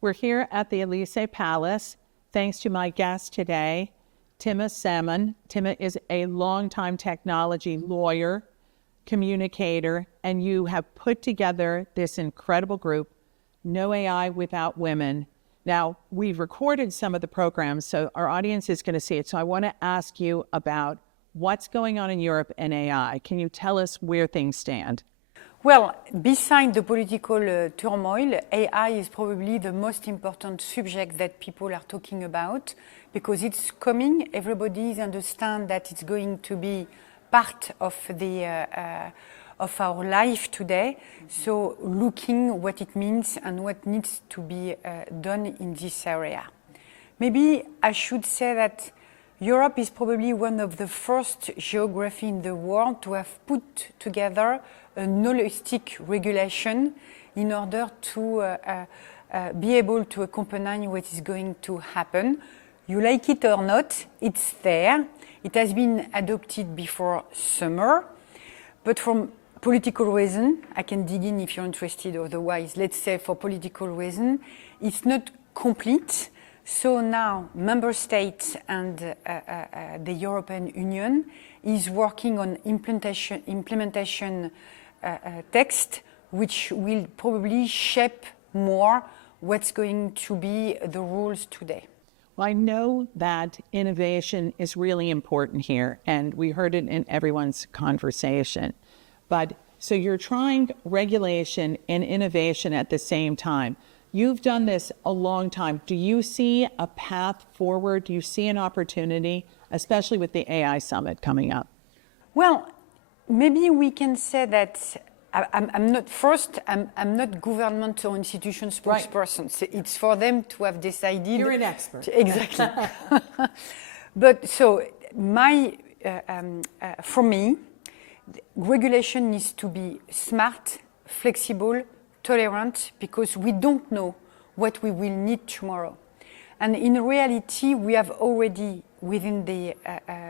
We're here at the Élysée Palace, thanks to my guest today, Thaima Samman. Thaima is a longtime technology lawyer, communicator, and you have put together this incredible group, No AI Without Women. Now, we've recorded some of the programs, so our audience is going to see it. So I want to ask you about what's going on in Europe and AI. Can you tell us where things stand? Well, beside the political turmoil, AI is probably the most important subject that people are talking about because it's coming. Everybody understands that it's going to be part of of our life today. So, looking what it means and what needs to be done in this area. Maybe I should say that Europe is probably one of the first geographies in the world to have put together a holistic regulation in order to be able to accompany what is going to happen. You like it or not, it's there. It has been adopted before summer, but from political reason, I can dig in if you're interested, otherwise, let's say for political reason, it's not complete. So now, member states and the European Union is working on implementation text, which will probably shape more what's going to be the rules today. Well, I know that innovation is really important here, and we heard it in everyone's conversation. But so you're trying regulation and innovation at the same time. You've done this a long time. Do you see a path forward? Do you see an opportunity, especially with the AI summit coming up? Well, maybe we can say that I'm not government or institution spokesperson. Right. So it's for them to have decided. You're an expert. Exactly. But so for me, regulation needs to be smart, flexible, tolerant, because we don't know what we will need tomorrow. And in reality, we have already, within the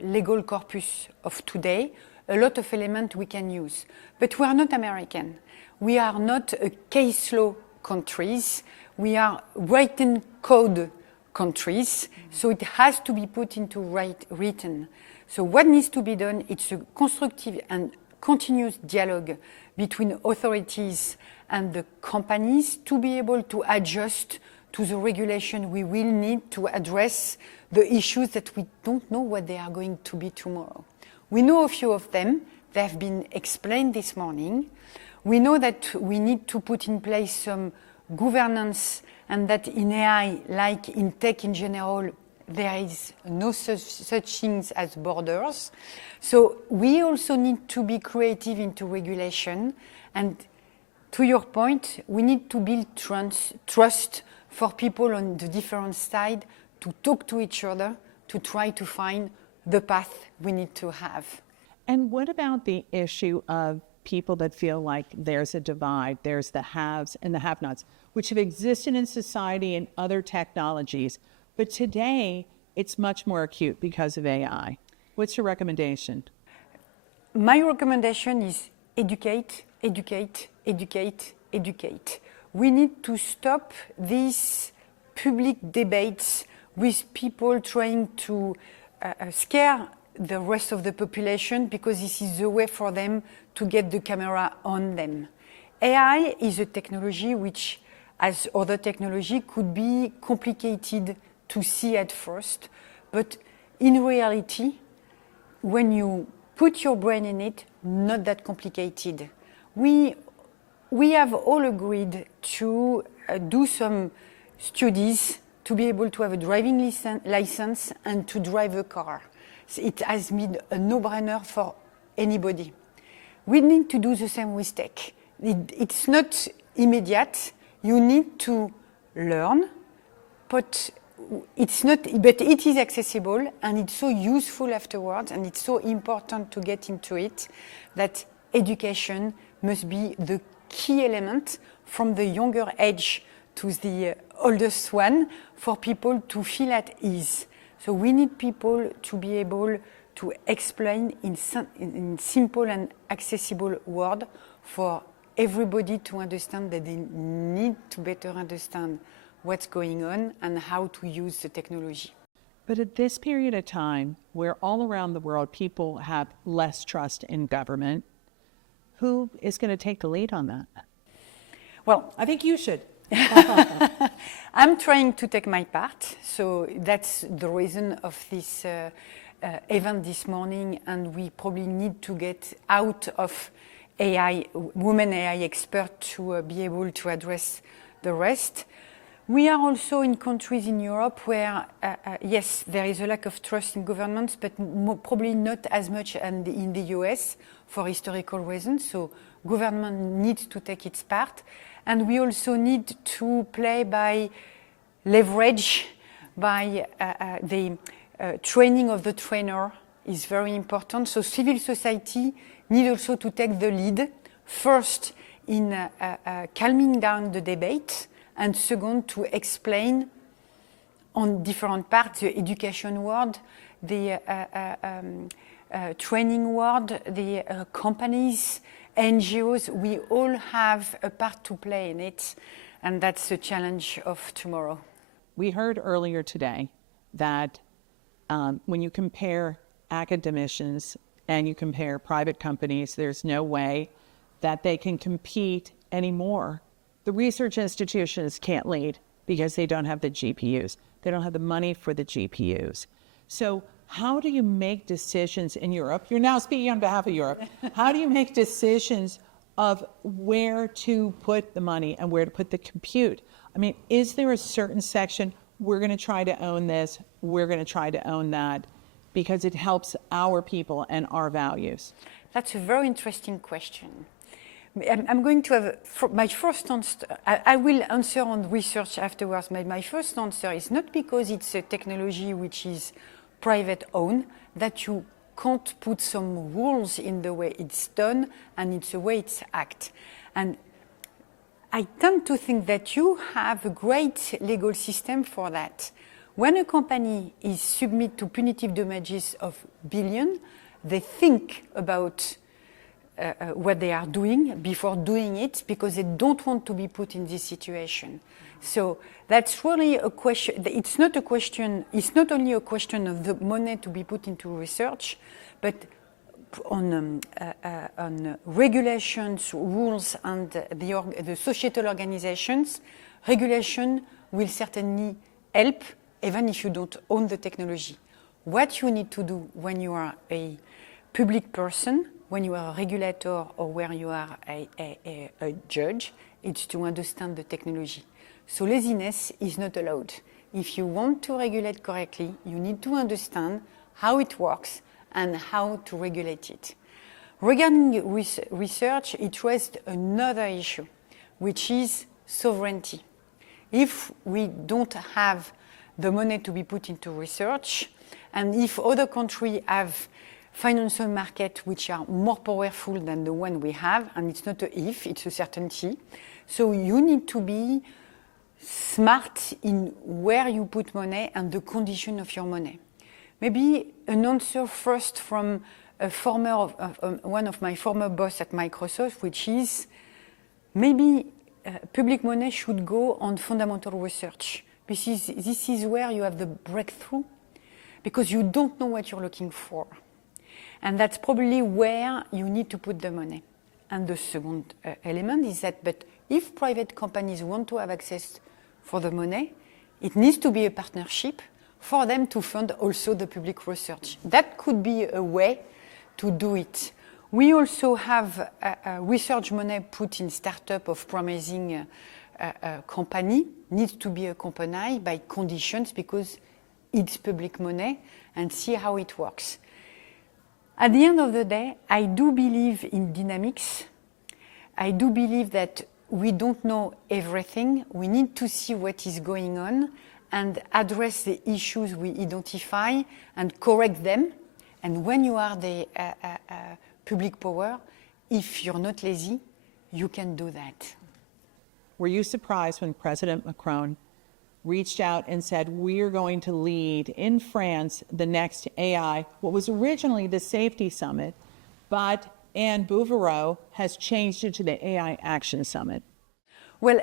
legal corpus of today, a lot of elements we can use. But we are not American. We are not a case law countries. We are written code countries. So it has to be put into written. So what needs to be done, it's a constructive and continuous dialogue between authorities and the companies to be able to adjust to the regulation we will need to address the issues that we don't know what they are going to be tomorrow. We know a few of them. They have been explained this morning. We know that we need to put in place some governance and that in AI, like in tech in general, there is no such things as borders. So we also need to be creative into regulation. And to your point, we need to build trust for people on the different sides to talk to each other, to try to find the path we need to have. And what about the issue of people that feel like there's a divide, there's the haves and the have-nots, which have existed in society and other technologies, but today it's much more acute because of AI. What's your recommendation? My recommendation is educate, educate, educate, educate. We need to stop these public debates with people trying to scare the rest of the population because this is the way for them to get the camera on them. AI is a technology which, as other technology, could be complicated to see at first, but in reality, when you put your brain in it, not that complicated. We have all agreed to do some studies to be able to have a driving license and to drive a car. It has been a no-brainer for anybody. We need to do the same with tech. It's not immediate. You need to learn, but it is accessible and it's so useful afterwards, and it's so important to get into it that education must be the key element from the younger age to the oldest one for people to feel at ease. So we need people to be able to explain in simple and accessible words for everybody to understand that they need to better understand what's going on and how to use the technology. But at this period of time, where all around the world people have less trust in government, who is going to take the lead on that? Well, I think you should. I'm trying to take my part, so that's the reason of this event this morning, and we probably need to get out of AI, women AI expert to be able to address the rest. We are also in countries in Europe where, yes, there is a lack of trust in governments, but probably not as much in the US for historical reasons. So government needs to take its part. And we also need to play by leverage, by the training of the trainer is very important. So civil society needs also to take the lead, first in calming down the debate, and second to explain on different parts, the education world, the training world, the companies, NGOs, we all have a part to play in it, and that's the challenge of tomorrow. We heard earlier today that when you compare academicians and you compare private companies, there's no way that they can compete anymore. The research institutions can't lead because they don't have the GPUs. They don't have the money for the GPUs. So how do you make decisions in Europe? You're now speaking on behalf of Europe. How do you make decisions of where to put the money and where to put the compute? I mean, is there a certain section, we're going to try to own this, we're going to try to own that, because it helps our people and our values? That's a very interesting question. I'm going to have my first answer. I will answer on research afterwards. My first answer is not because it's a technology which is private owned, that you can't put some rules in the way it's done and it's the way it's act. And I tend to think that you have a great legal system for that. When a company is submitted to punitive damages of billion, they think about what they are doing before doing it, because they don't want to be put in this situation. So that's really a question. It's not a question. It's not only a question of the money to be put into research, but on regulations, rules, and the societal organizations. Regulation will certainly help, even if you don't own the technology. What you need to do when you are a public person, when you are a regulator, or when you are a judge, it's to understand the technology. So laziness is not allowed. If you want to regulate correctly, you need to understand how it works and how to regulate it. Regarding research, it raised another issue, which is sovereignty. If we don't have the money to be put into research, and if other countries have financial markets which are more powerful than the one we have, and it's not a if, it's a certainty, so you need to be smart in where you put money and the condition of your money. Maybe an answer first from one of my former boss at Microsoft, which is maybe public money should go on fundamental research. This is where you have the breakthrough, because you don't know what you're looking for. And that's probably where you need to put the money. And the second element is that, but if private companies want to have access for the money, it needs to be a partnership for them to fund also the public research. That could be a way to do it. We also have research money put in startup of promising company, needs to be accompanied by conditions, because it's public money, and see how it works. At the end of the day, I do believe in dynamics. I do believe that we don't know everything. We need to see what is going on and address the issues we identify and correct them. And when you are the public power, if you're not lazy, you can do that. Were you surprised when President Macron reached out and said, we're going to lead in France the next AI, what was originally the Safety Summit, but Anne Bouvereau has changed it to the AI Action Summit? Well,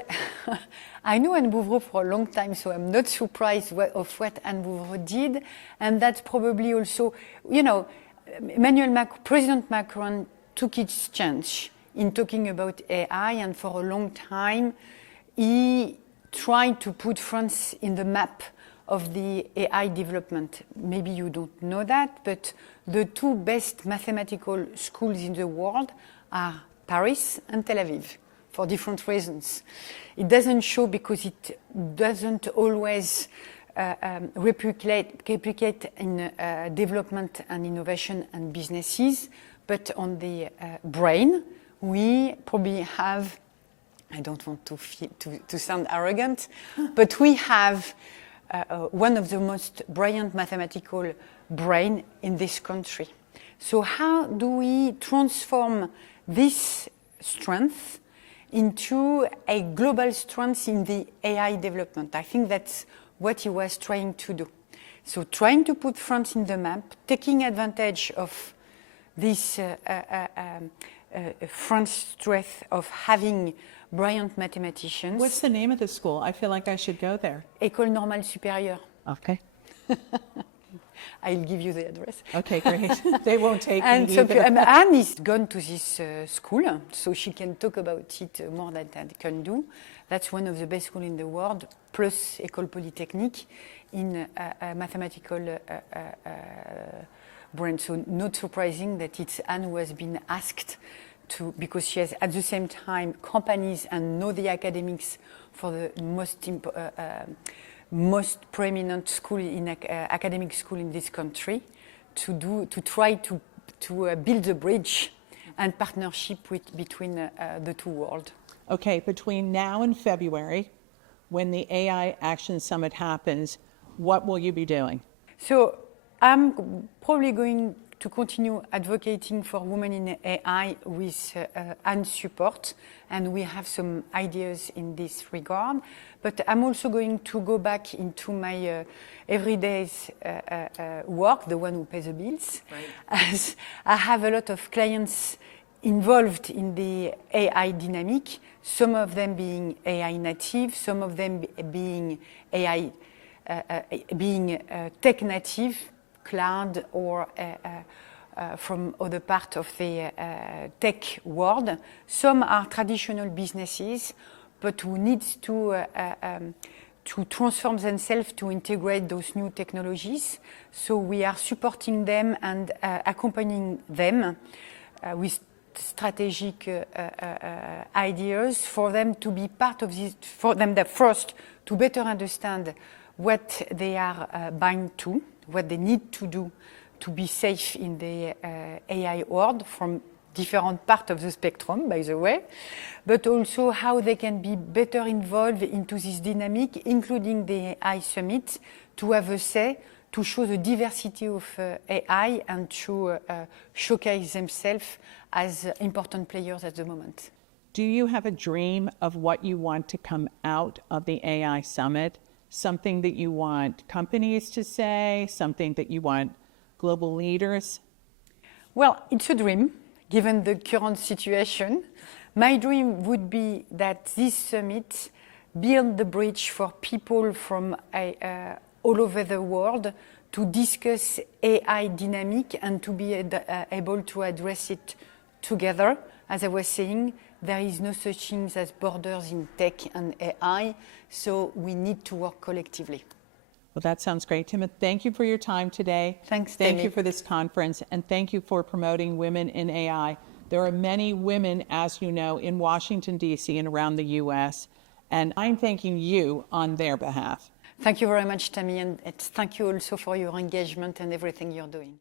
I know Anne Bouvreau for a long time, so I'm not surprised of what Anne Bouvreau did. And that's probably also, you know, President Macron took his chance in talking about AI, and for a long time, he tried to put France in the map of the AI development. Maybe you don't know that, but the two best mathematical schools in the world are Paris and Tel Aviv, for different reasons. It doesn't show because it doesn't always replicate in development and innovation and businesses, but on the brain, we probably have, I don't want to sound arrogant, but we have one of the most brilliant mathematical brain in this country. So how do we transform this strength into a global strength in the AI development? I think that's what he was trying to do. So trying to put France in the map, taking advantage of this France strength of having brilliant mathematicians. What's the name of the school? I feel like I should go there. École Normale Supérieure. Okay. I'll give you the address. Okay, great. They won't take and me so either. Anne is gone to this school, so she can talk about it more than I can do. That's one of the best schools in the world, plus École Polytechnique in mathematical brain. So not surprising that it's Anne who has been asked to, because she has at the same time companies and know the academics for the most preeminent school in academic school in this country, to try to build a bridge and partnership between the two worlds. Okay, between now and February, when the AI Action Summit happens, what will you be doing? So I'm probably going to continue advocating for women in AI with Anne's support, and we have some ideas in this regard. But I'm also going to go back into my everyday work, the one who pays the bills, right. As I have a lot of clients involved in the AI dynamic, some of them being AI native, some of them being AI, tech native, cloud, or from other part of the tech world. Some are traditional businesses, but who needs to transform themselves to integrate those new technologies. So we are supporting them and accompanying them with strategic ideas for them to be part of this, for them that first to better understand what they are bound to, what they need to do to be safe in the AI world from different parts of the spectrum, by the way, but also how they can be better involved into this dynamic, including the AI Summit, to have a say, to show the diversity of AI and to showcase themselves as important players at the moment. Do you have a dream of what you want to come out of the AI Summit? Something that you want companies to say, something that you want global leaders? Well, it's a dream, given the current situation. My dream would be that this summit build the bridge for people from all over the world to discuss AI dynamic and to be able to address it together. As I was saying, there is no such thing as borders in tech and AI, so we need to work collectively. Well, that sounds great. Thaima, thank you for your time today. Thanks, Thank Tammy. you for this conference, and thank you for promoting women in AI. There are many women, as you know, in Washington, D.C. and around the U.S., and I'm thanking you on their behalf. Thank you very much, Tammy, and thank you also for your engagement and everything you're doing.